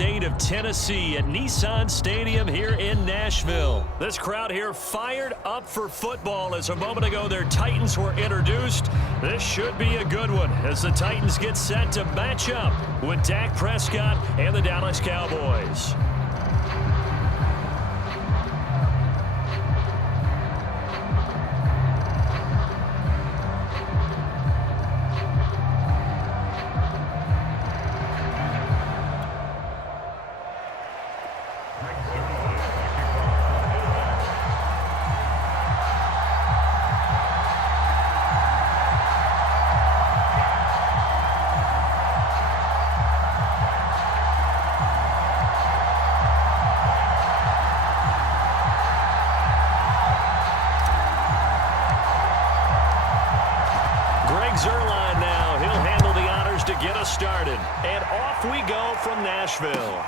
state of Tennessee at Nissan Stadium here in Nashville. This crowd here fired up for football as a moment ago their Titans were introduced. This should be a good one as the Titans get set to match up with Dak Prescott and the Dallas Cowboys. Zerline now. He'll handle the honors to get us started. And off we go from Nashville.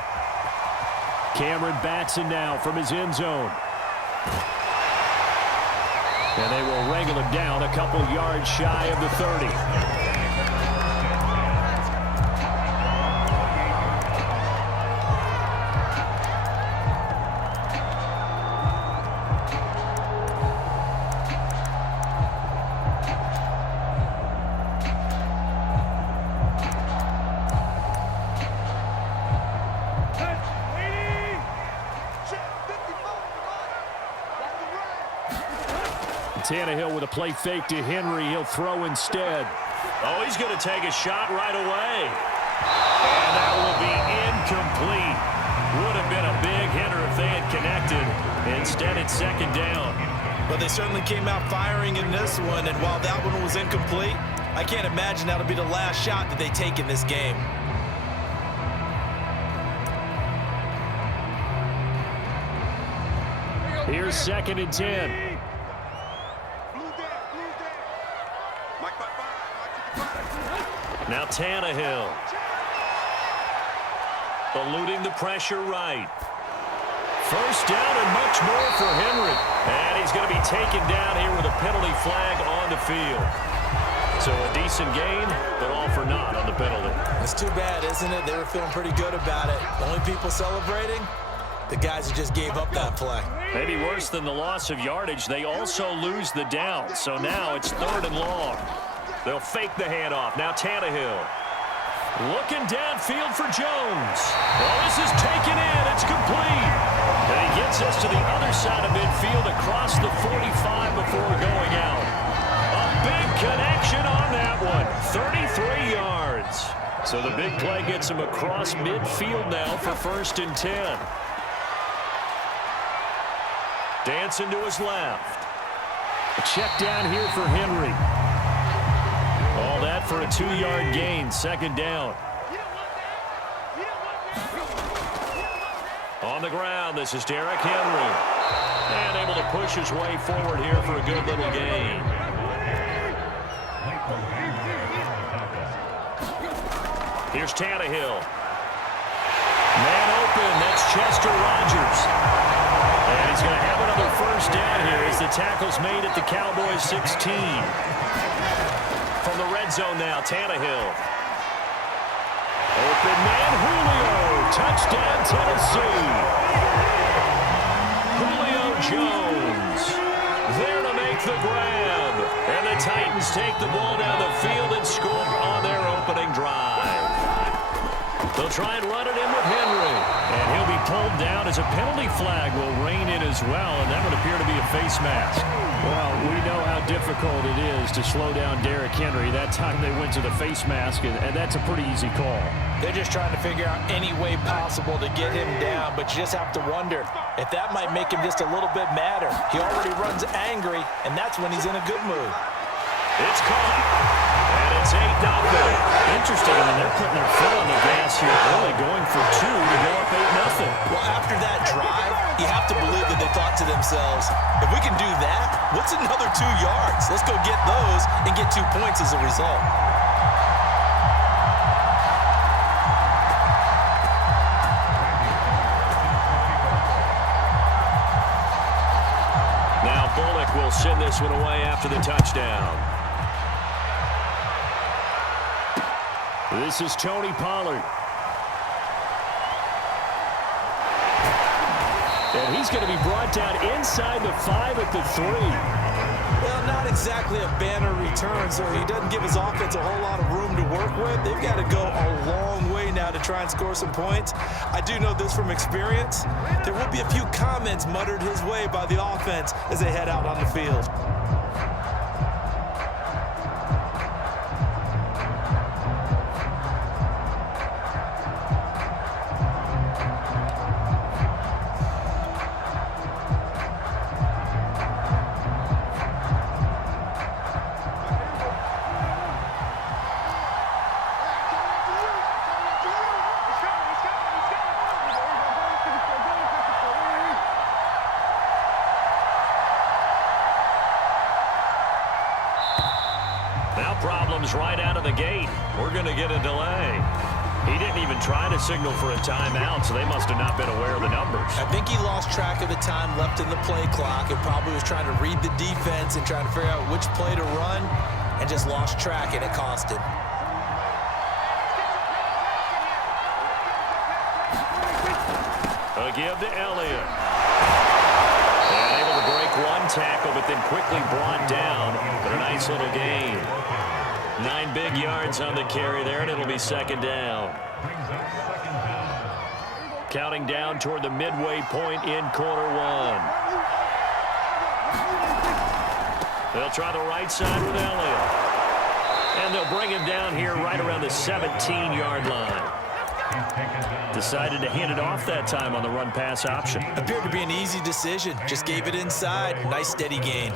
Cameron Batson now from his end zone. And they will wrangle him down a couple yards shy of the 30. Tannehill with a play fake to Henry. He'll throw instead. Oh, he's going to take a shot right away. And that will be incomplete. Would have been a big hitter if they had connected. Instead, it's second down. But they certainly came out firing in this one, and while that one was incomplete, I can't imagine that'll be the last shot that they take in this game. Here's 2nd and 10. Now Tannehill. Eluding the pressure right. First down and much more for Henry. And he's going to be taken down here with a penalty flag on the field. So a decent gain, but all for naught on the penalty. It's too bad, isn't it? They were feeling pretty good about it. The only people celebrating, the guys who just gave up that play. Maybe worse than the loss of yardage, they also lose the down. So now it's 3rd and long. They'll fake the handoff. Now Tannehill. Looking downfield for Jones. Well, this is taken in. It's complete. And he gets us to the other side of midfield across the 45 before going out. A big connection on that one. 33 yards. So the big play gets him across midfield now for 1st and 10. Dancing to his left. A check down here for Henry. All that for a 2-yard gain, 2nd down. On the ground, this is Derrick Henry. And able to push his way forward here for a good little gain. Here's Tannehill. Man open, that's Chester Rogers. And he's going to have another first down here as the tackle's made at the Cowboys 16. From the red zone now, Tannehill. Open man, Julio. Touchdown, Tennessee. Julio Jones there to make the grab. And the Titans take the ball down the field and score on their opening drive. They'll try and run it in with Henry. And he'll be pulled down as a penalty flag will rein in as well. And that would appear to be a face mask. Well, we know how difficult it is to slow down Derrick Henry. That time they went to the face mask, and that's a pretty easy call. They're just trying to figure out any way possible to get him down, but you just have to wonder if that might make him just a little bit madder. He already runs angry, and that's when he's in a good mood. It's caught, and it's 8-0. Interesting, I mean, they're putting their foot on the gas here, really going for 2 to go up 8-0. Well, after that drive, you have to believe that they thought to themselves, if we can do that, what's another 2 yards? Let's go get those and get 2 points as a result. Now Bullock will send this one away after the touchdown. This is Tony Pollard. And he's going to be brought down inside the 5 at the 3. Well, not exactly a banner return, so he doesn't give his offense a whole lot of room to work with. They've got to go a long way now to try and score some points. I do know this from experience. There will be a few comments muttered his way by the offense as they head out on the field. Now problems right out of the gate. We're going to get a delay. He didn't even try to signal for a timeout, so they must have not been aware of the numbers. I think he lost track of the time left in the play clock and probably was trying to read the defense and trying to figure out which play to run and just lost track, and it cost him. A give to Elliott. And able to break one tackle, but then quickly brought down. But a nice little gain. 9 big yards on the carry there, and it'll be second down. Counting down toward the midway point in quarter 1. They'll try the right side with Elliott. And they'll bring him down here right around the 17-yard line. Decided to hand it off that time on the run-pass option. Appeared to be an easy decision. Just gave it inside. Nice steady gain.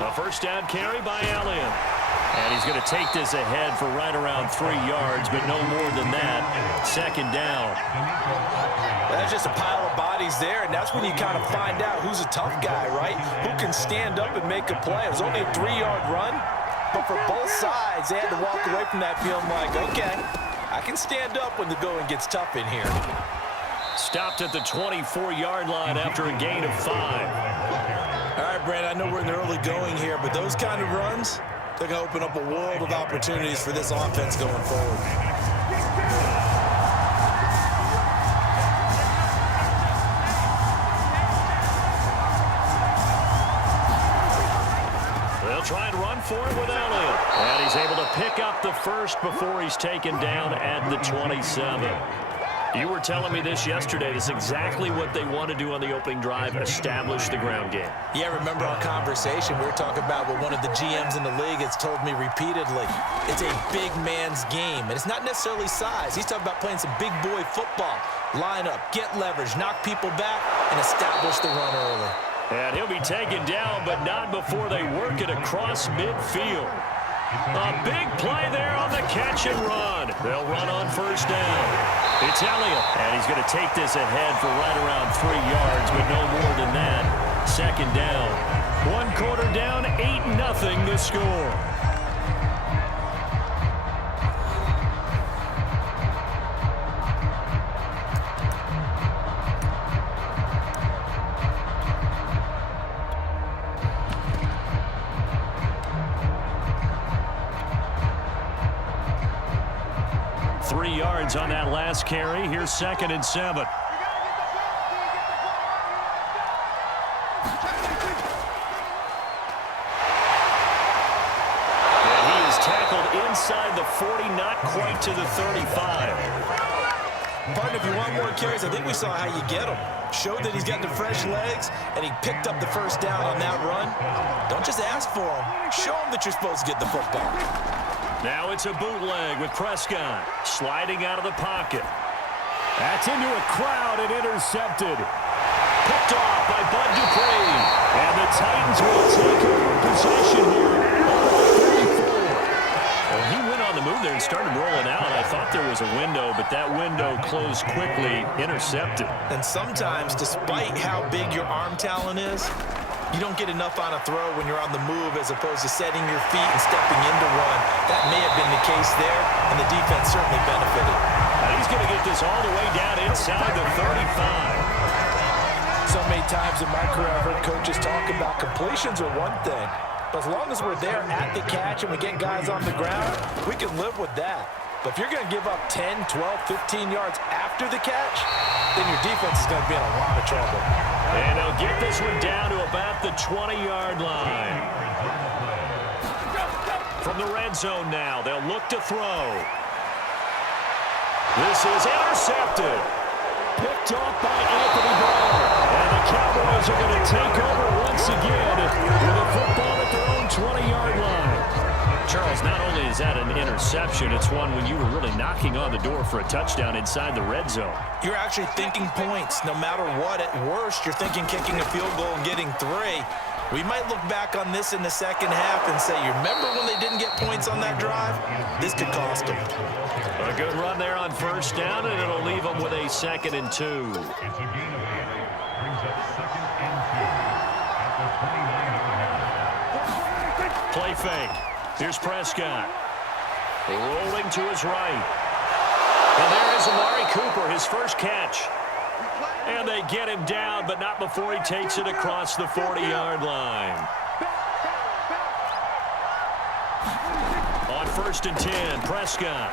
A first down carry by Elliott. And he's going to take this ahead for right around 3 yards, but no more than that. Second down. That's just a pile of bodies there, and that's when you kind of find out who's a tough guy, right? Who can stand up and make a play. It was only a 3-yard run, but for both sides, they had to walk away from that feeling like, okay, I can stand up when the going gets tough in here. Stopped at the 24-yard line after a gain of 5. All right, Brad, I know we're in the early going here, but those kind of runs, they're going to open up a world of opportunities for this offense going forward. They'll try and run for it with Elliott. And he's able to pick up the first before he's taken down at the 27. You were telling me this yesterday. This is exactly what they want to do on the opening drive, establish the ground game. Yeah, remember our conversation. We were talking about what one of the GMs in the league has told me repeatedly. It's a big man's game, and it's not necessarily size. He's talking about playing some big boy football. Line up, get leverage, knock people back, and establish the run early. And he'll be taken down, but not before they work it across midfield. A big play there on the catch and run. They'll run on first down. It's Elliott, and he's going to take this ahead for right around 3 yards, but no more than that. Second down. 1 quarter down, 8-0 the score. On that last carry. Here's 2nd and 7. And he is tackled inside the 40, not quite to the 35. Partner, if you want more carries, I think we saw how you get them. Showed that he's got the fresh legs, and he picked up the first down on that run. Don't just ask for him. Show him that you're supposed to get the football. Now it's a bootleg with Prescott sliding out of the pocket. That's into a crowd and intercepted. Picked off by Bud Dupree. And the Titans will take over possession here on 34. Well, he went on the move there and started rolling out. I thought there was a window, but that window closed quickly, intercepted. And sometimes, despite how big your arm talent is, you don't get enough on a throw when you're on the move as opposed to setting your feet and stepping into one. That may have been the case there, and the defense certainly benefited. And he's going to get this all the way down inside the 35. So many times in my career, I've heard coaches talk about completions are one thing. But as long as we're there at the catch and we get guys on the ground, we can live with that. But if you're going to give up 10, 12, 15 yards after the catch, then your defense is going to be in a lot of trouble. And they'll get this one down to about the 20-yard line. From the red zone now, they'll look to throw. This is intercepted. Picked off by Anthony Brown. And the Cowboys are going to take over once again with a football at their own 20-yard line. Charles, not only is that an interception, it's one when you were really knocking on the door for a touchdown inside the red zone. You're actually thinking points. No matter what, at worst, you're thinking kicking a field goal and getting 3. We might look back on this in the second half and say, you remember when they didn't get points on that drive? This could cost them. A good run there on first down, and it'll leave them with a 2nd and 2. Play fake. Here's Prescott. Rolling to his right. And there is Amari Cooper, his first catch. And they get him down, but not before he takes it across the 40-yard line. On 1st and 10, Prescott.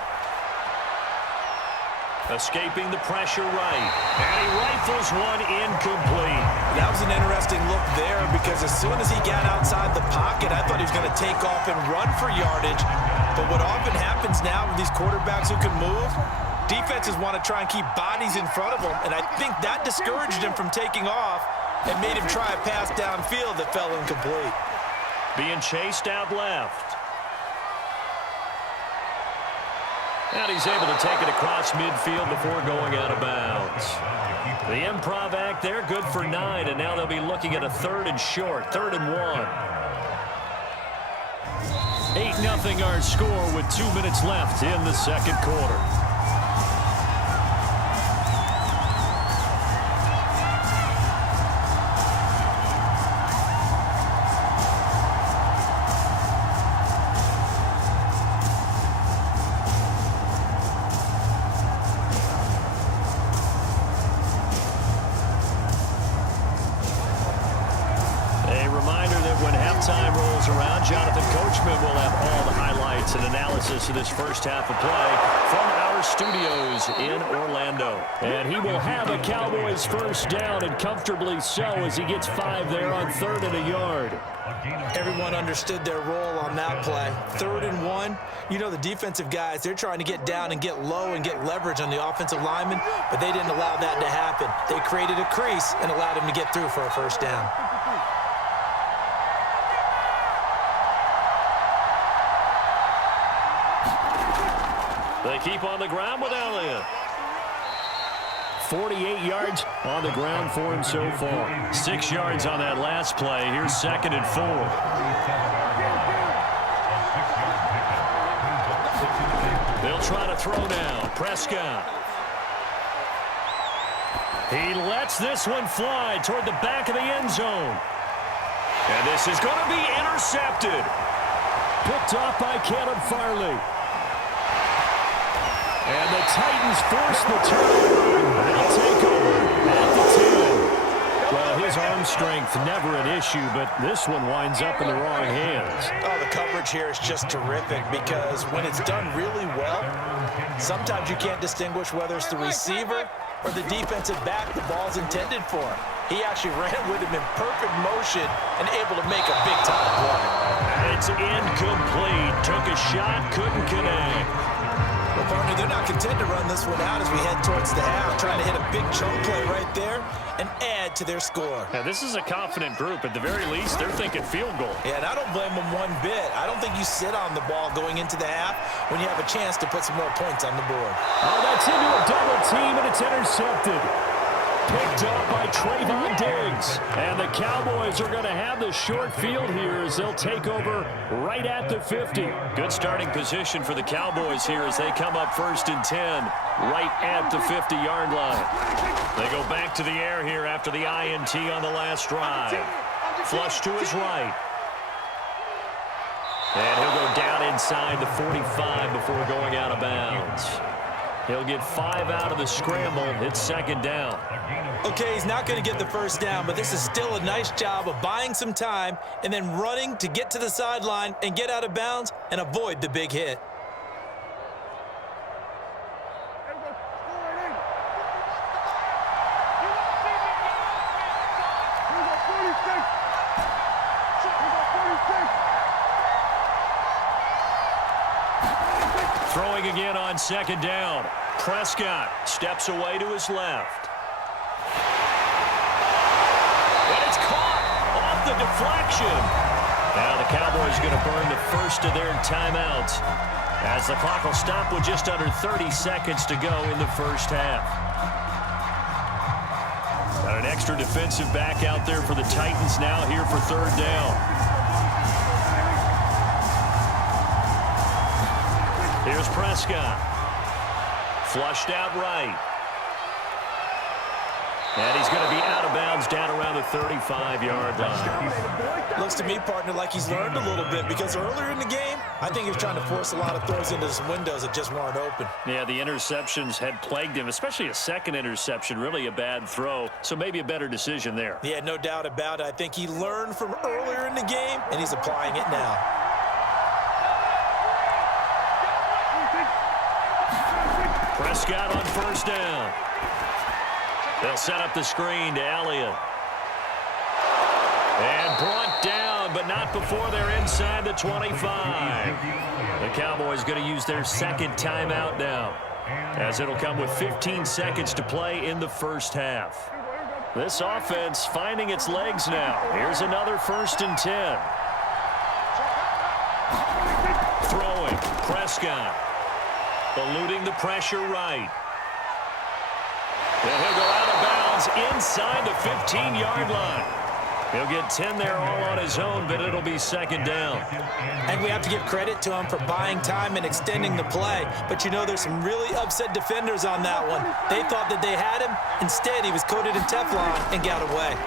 Escaping the pressure right. And he rifles one incomplete. That was an interesting look there because as soon as he got outside the pocket, I thought he was going to take off and run for yardage. But what often happens now with these quarterbacks who can move, defenses want to try and keep bodies in front of them, and I think that discouraged him from taking off and made him try a pass downfield that fell incomplete. Being chased out left. And he's able to take it across midfield before going out of bounds. The improv act there, good for 9, and now they'll be looking at a 3rd and short, 3rd and 1. 8-0 our score with 2 minutes left in the second quarter. To this first half of play from our studios in Orlando. And he will have a Cowboys first down, and comfortably so, as he gets 5 there on 3rd and a yard. Everyone understood their role on that play. 3rd and 1. You know, the defensive guys, they're trying to get down and get low and get leverage on the offensive linemen, but they didn't allow that to happen. They created a crease and allowed him to get through for a first down. They keep on the ground with Alot. 48 yards on the ground for him so far. 6 yards on that last play. Here's 2nd and 4. They'll try to throw now. Prescott. He lets this one fly toward the back of the end zone. And this is going to be intercepted. Picked off by Caleb Farley. And the Titans force the turnover. They'll take over at the 10. Well, his arm strength never an issue, but this one winds up in the wrong hands. Oh, the coverage here is just terrific because when it's done really well, sometimes you can't distinguish whether it's the receiver or the defensive back the ball's intended for. He actually ran with him in perfect motion and able to make a big-time play. It's incomplete. Took a shot, couldn't connect. Well, partner, they're not content to run this one out as we head towards the half, trying to hit a big chunk play right there and add to their score. Now, this is a confident group. At the very least, they're thinking field goal. Yeah, and I don't blame them one bit. I don't think you sit on the ball going into the half when you have a chance to put some more points on the board. Oh, that's into a double team, and it's intercepted. Picked up by Trayvon Diggs. And the Cowboys are going to have the short field here as they'll take over right at the 50. Good starting position for the Cowboys here as they come up 1st and 10 right at the 50-yard line. They go back to the air here after the INT on the last drive. Flush to his right. And he'll go down inside the 45 before going out of bounds. He'll get 5 out of the scramble. It's second down. Okay, he's not going to get the first down, but this is still a nice job of buying some time and then running to get to the sideline and get out of bounds and avoid the big hit. Throwing again on second down. Prescott steps away to his left. And it's caught off the deflection. Now the Cowboys going to burn the first of their timeouts as the clock will stop with just under 30 seconds to go in the first half. Got an extra defensive back out there for the Titans now here for third down. Here's Prescott. Flushed out right. And he's going to be out of bounds down around the 35-yard line. Looks to me, partner, like he's learned a little bit because earlier in the game, I think he was trying to force a lot of throws into some windows that just weren't open. Yeah, the interceptions had plagued him, especially a second interception, really a bad throw. So maybe a better decision there. Yeah, no doubt about it. I think he learned from earlier in the game, and he's applying it now. Prescott on first down. They'll set up the screen to Elliott. And brought down, but not before they're inside the 25. The Cowboys going to use their second timeout now, as it'll come with 15 seconds to play in the first half. This offense finding its legs now. Here's another 1st and 10. Throwing, Prescott. Eluding the pressure right. And he'll go out of bounds inside the 15-yard line. He'll get 10 there all on his own, but it'll be second down. And we have to give credit to him for buying time and extending the play. But, you know, there's some really upset defenders on that one. They thought that they had him. Instead, he was coated in Teflon and got away.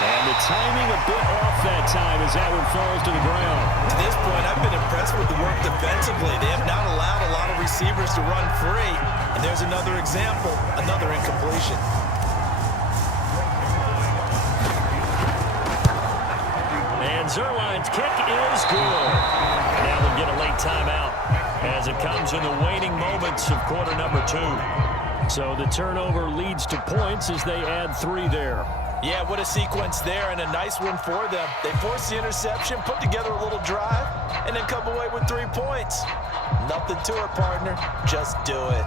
And the timing a bit off that time as that one falls to the ground. To this point, I've been impressed with the work defensively. They have not allowed a lot of receivers to run free. And there's another example, another incompletion. And Zerline's kick is good. Now they'll get a late timeout as it comes in the waning moments of quarter number 2. So the turnover leads to points as they add 3 there. Yeah, what a sequence there, and a nice one for them. They forced the interception, put together a little drive, and then come away with 3 points. Nothing to it, partner. Just do it.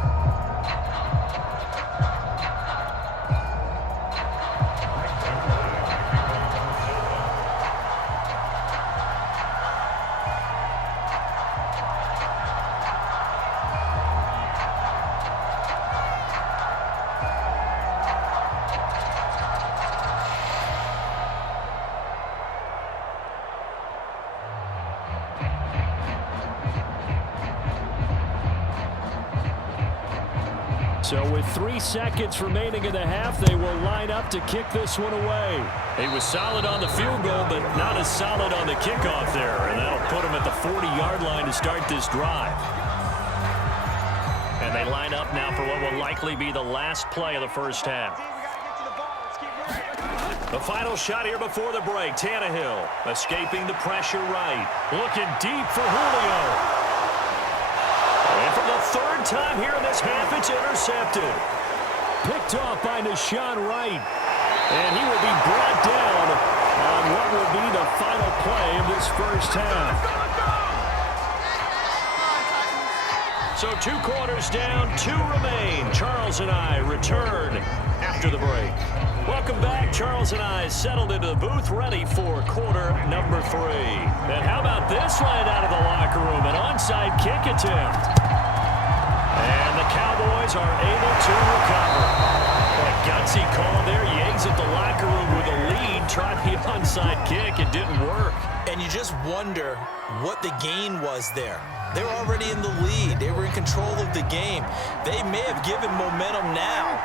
So with 3 seconds remaining in the half, they will line up to kick this one away. He was solid on the field goal, but not as solid on the kickoff there. And that'll put him at the 40-yard line to start this drive. And they line up now for what will likely be the last play of the first half. The final shot here before the break. Tannehill escaping the pressure right. Looking deep for Julio. And for the 3rd time here in this half, it's intercepted. Picked off by Nashawn Wright. And he will be brought down on what will be the final play of this first half. So 2 quarters down, 2 remain. Charles and I return after the break. Welcome back. Charles and I settled into the booth, ready for quarter number 3. And how about this right out of the locker room? An onside kick attempt. And the Cowboys are able to recover. A gutsy call there. He exits the locker room with a lead. Tried the onside kick. It didn't work. And you just wonder what the gain was there. They were already in the lead. They were in control of the game. They may have given momentum now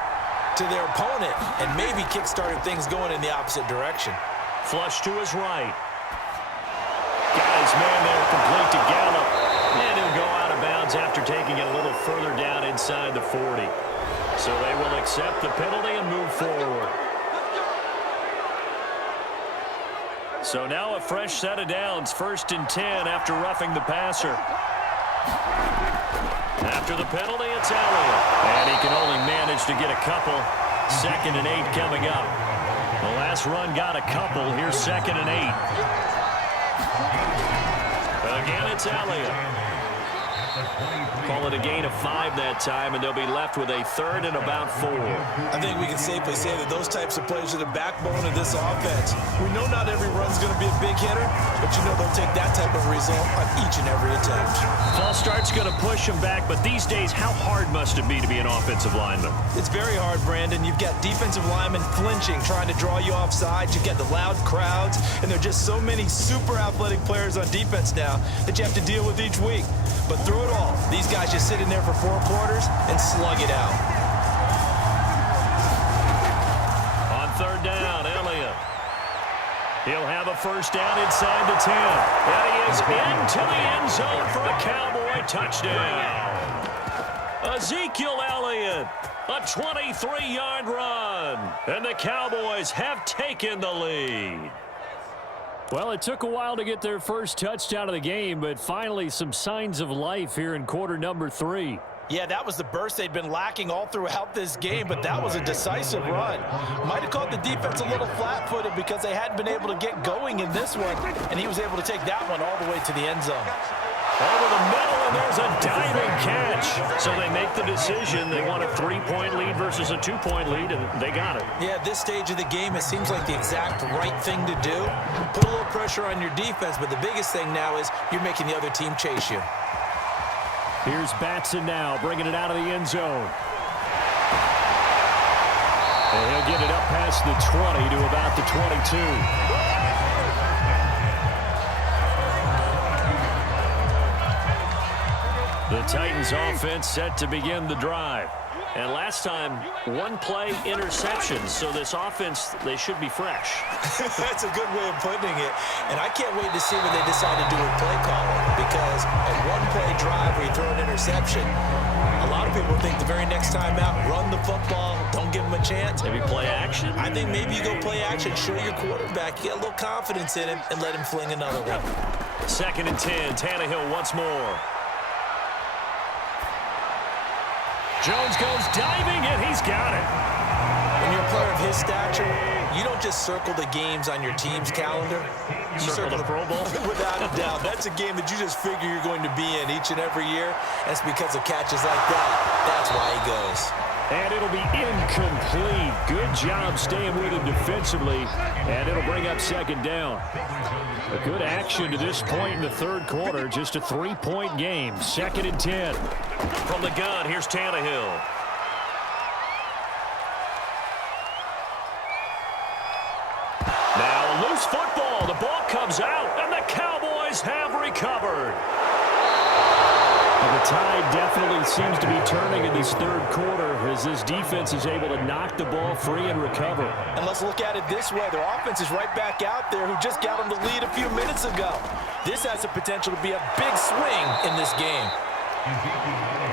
to their opponent and maybe kick-started things going in the opposite direction. Flush to his right. Got his man there complete to Gallup. And he'll go out of bounds yards after taking it a little further down inside the 40. So they will accept the penalty and move forward. So now a fresh set of downs, 1st and 10 after roughing the passer. After the penalty, it's Elliott. And he can only manage to get a couple. 2nd and 8 coming up. The last run got a couple. Here's 2nd and 8. Again, it's Elliott. Call it a gain of 5 that time, and they'll be left with a 3rd and about 4. I think we can safely say that those types of plays are the backbone of this offense. We know not every run's going to be a big hitter, but you know they'll take that type of result on each and every attempt. False start's going to push them back, but these days, how hard must it be to be an offensive lineman? It's very hard, Brandon. You've got defensive linemen flinching, trying to draw you off sides. You've got the loud crowds, and there are just so many super athletic players on defense now that you have to deal with each week. But through it all, these guys just sit in there for 4 quarters and slug it out. On 3rd down, Elliott. He'll have a 1st down inside the 10. And he is into the end zone for a Cowboy touchdown. Ezekiel Elliott, a 23-yard run. And the Cowboys have taken the lead. Well, it took a while to get their first touchdown of the game, but finally some signs of life here in quarter number 3. Yeah, that was the burst they'd been lacking all throughout this game, but that was a decisive run. Might have caught the defense a little flat-footed because they hadn't been able to get going in this one, and he was able to take that one all the way to the end zone. Over the middle, and there's a diving catch. So they make the decision. They want a 3-point lead versus a 2-point lead, and they got it. Yeah, at this stage of the game, it seems like the exact right thing to do. Put a little pressure on your defense, but the biggest thing now is you're making the other team chase you. Here's Batson now, bringing it out of the end zone. And he'll get it up past the 20 to about the 22. The Titans offense set to begin the drive. And last time, 1-play interception. So this offense, they should be fresh. That's a good way of putting it. And I can't wait to see what they decide to do with play calling. Because a 1-play drive where you throw an interception, a lot of people think the very next time out, run the football, don't give them a chance. Maybe play action? I think maybe you go play action, show your quarterback, you get a little confidence in him, and let him fling another one. 2nd and 10, Tannehill once more. Jones goes diving, and he's got it. When you're a player of his stature, you don't just circle the games on your team's calendar. You circle the Pro Bowl? Without a doubt. That's a game that you just figure you're going to be in each and every year. And it's because of catches like that. That's why he goes. And it'll be incomplete. Good job staying with him defensively. And it'll bring up 2nd down. A good action to this point in the 3rd quarter. Just a 3-point game. 2nd and 10. From the gun, here's Tannehill. Now a loose football. The ball comes out, and the Cowboys have recovered. The tide definitely seems to be turning in this 3rd quarter as this defense is able to knock the ball free and recover. And let's look at it this way. Their offense is right back out there who just got them the lead a few minutes ago. This has the potential to be a big swing in this game.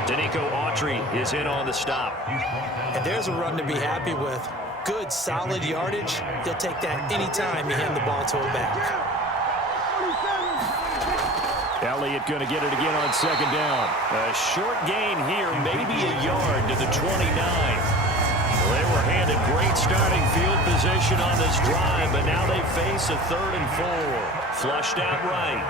Danico Autry is in on the stop. And there's a run to be happy with. Good, solid yardage. They'll take that anytime you hand the ball to a back. Elliott going to get it again on 2nd down. A short gain here, maybe a yard to the 29. They were handed great starting field position on this drive, but now they face a 3rd and 4. Flushed out right.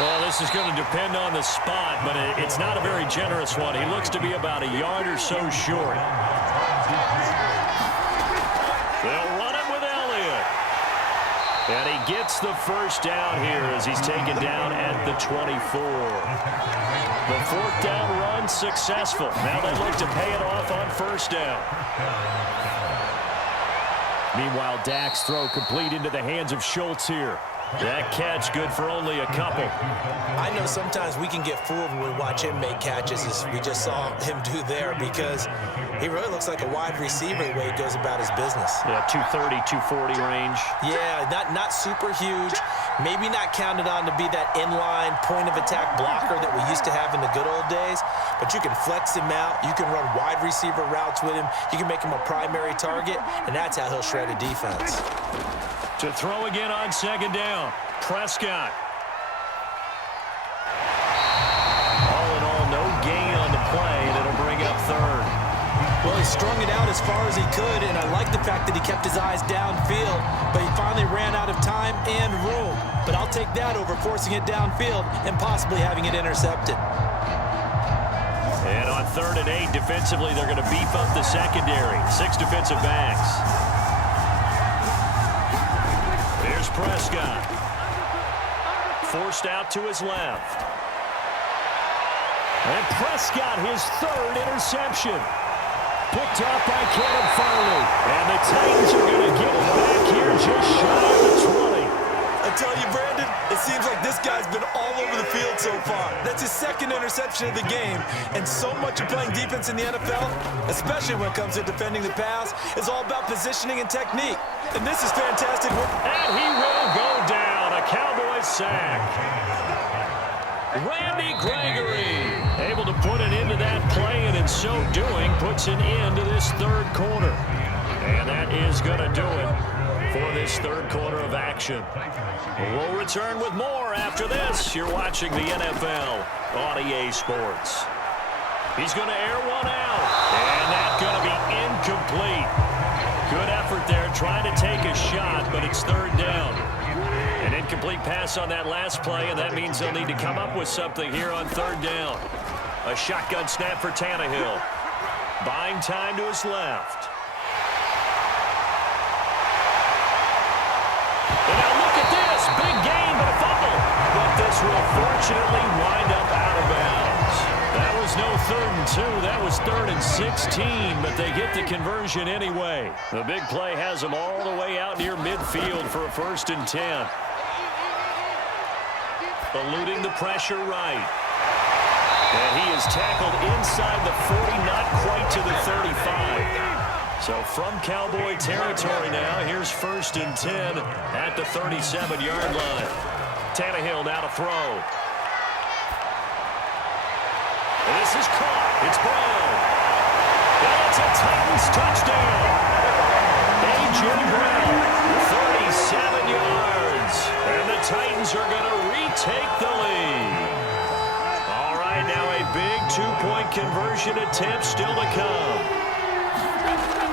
Well, this is going to depend on the spot, but it's not a very generous one. He looks to be about a yard or so short. They'll run it with Elliott. And he gets the 1st down here as he's taken down at the 24. The 4th down run successful. Now they look to pay it off on 1st down. Meanwhile, Dak's throw complete into the hands of Schultz here. That catch good for only a couple. I know sometimes we can get fooled when we watch him make catches, as we just saw him do there, because he really looks like a wide receiver the way he goes about his business. Yeah, 230, 240 range. Yeah, not super huge, Maybe not counted on to be that inline point-of-attack blocker that we used to have in the good old days, but you can flex him out. You can run wide receiver routes with him. You can make him a primary target, and that's how he'll shred a defense. To throw again on second down, Prescott. All in all, no gain on the play, and it'll bring up third. Well, he strung it out as far as he could, and I like the fact that he kept his eyes downfield, but he finally ran out of time and room. But I'll take that over forcing it downfield and possibly having it intercepted. And on 3rd and 8, defensively, they're going to beef up the secondary. 6 defensive backs. There's Prescott. Forced out to his left. And Prescott, his 3rd interception. Picked up by Kevin Farley. And the Titans are going to get it back here just shy of the 20. I tell you, Brandon, it seems like this guy's been all over the field so far. That's his 2nd interception of the game. And so much of playing defense in the NFL, especially when it comes to defending the pass, is all about positioning and technique. And this is fantastic. And he will go down. A Cowboys sack. Randy Gregory able to put an end to that play, and in so doing puts an end to this 3rd quarter. And that is going to do it for this 3rd quarter of action. We'll return with more after this. You're watching the NFL on EA Sports. He's going to air one out, and that's going to be incomplete. Good effort there trying to take a shot, but it's 3rd down. An incomplete pass on that last play, and that means they'll need to come up with something here on 3rd down. A shotgun snap for Tannehill. Buying time to his left. And now look at this. Big gain, but a fumble. But this will fortunately wind up out of bounds. That was no 3rd and 2. That was 3rd and 16, but they get the conversion anyway. The big play has them all the way out near midfield for a 1st and 10. Eluding the pressure right. And he is tackled inside the 40, not quite to the 35. So from Cowboy territory now, here's 1st and 10 at the 37-yard line. Tannehill now to throw. And this is caught. It's Brown. And it's a Titans touchdown. A.J. Brown, 37 yards. And the Titans are going to retake the lead. All right, now a big 2-point conversion attempt still to come.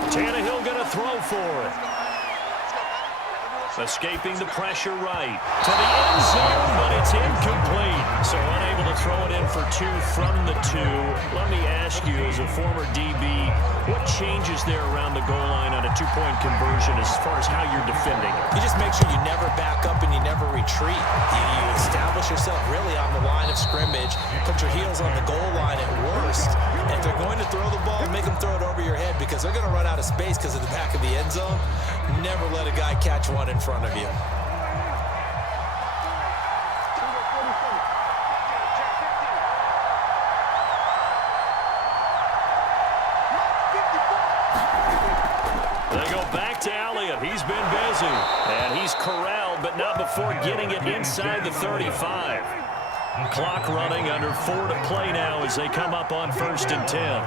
Tannehill going to throw for it. Escaping the pressure right. To the end zone, but it's incomplete. So unable to throw it in for 2 from the 2. Let me ask you, as a former DB, what changes there around the goal line on a 2-point conversion as far as how you're defending it? You just make sure you never back up and you never retreat. You establish yourself really on the line of scrimmage, put your heels on the goal line at worst. And if they're going to throw the ball, make them throw it over your head because they're going to run out of space because of the back of the end zone. Never let a guy catch one in front of you. They go back to Elliott. He's been busy. And he's corralled, but not before getting it inside the 35. Clock running, under 4 to play now as they come up on 1st and 10.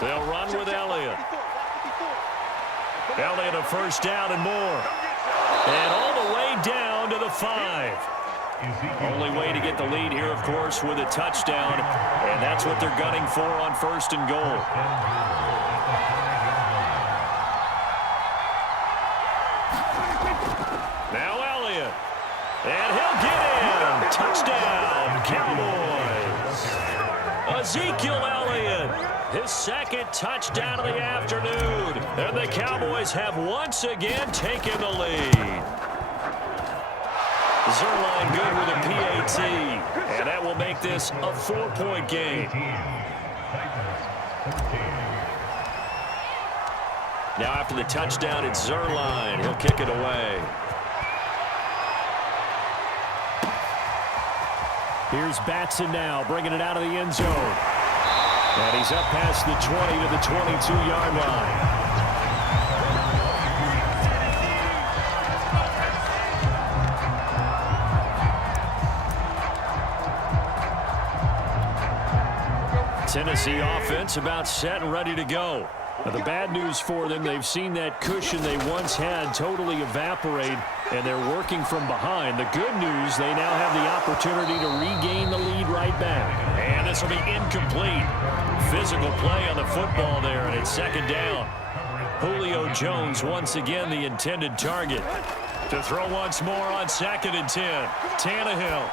They'll run with Elliott. Elliott a 1st down and more. And all the way down to the 5. Only way to get the lead here, of course, with a touchdown. And that's what they're gunning for on 1st and goal. Now Elliott. And he'll get in. Touchdown, Cowboys. Ezekiel Elliott. His 2nd touchdown of the afternoon. And the Cowboys have once again taken the lead. Zerline good with a PAT. And that will make this a 4-point game. Now after the touchdown, it's Zerline. He'll kick it away. Here's Batson now, bringing it out of the end zone. And he's up past the 20 to the 22-yard line. Tennessee offense about set and ready to go. Now, the bad news for them, they've seen that cushion they once had totally evaporate, and they're working from behind. The good news, they now have the opportunity to regain the lead right back. And this will be incomplete. Physical play on the football there, and it's second down. Julio Jones once again the intended target. To throw once more on 2nd and 10. Tannehill.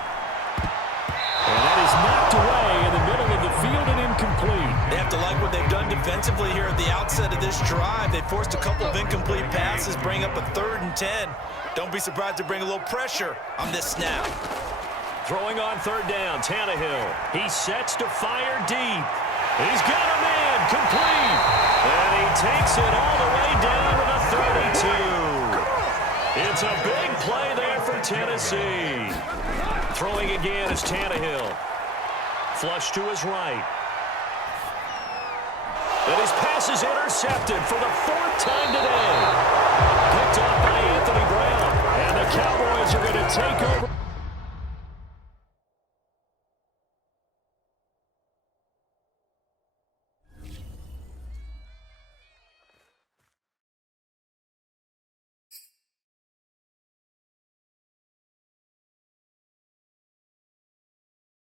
And that is knocked away in the middle of the field and incomplete. They have to like what they've done defensively here at the outset of this drive. They forced a couple of incomplete passes, bring up a 3rd and 10. Don't be surprised to bring a little pressure on this snap. Throwing on 3rd down, Tannehill. He sets to fire deep. He's got a man, complete. And he takes it all the way down to the 32. It's a big play there for Tennessee. Throwing again is Tannehill. Flush to his right. And his pass is intercepted for the 4th time today. Picked up by Anthony Brown. And the Cowboys are going to take over.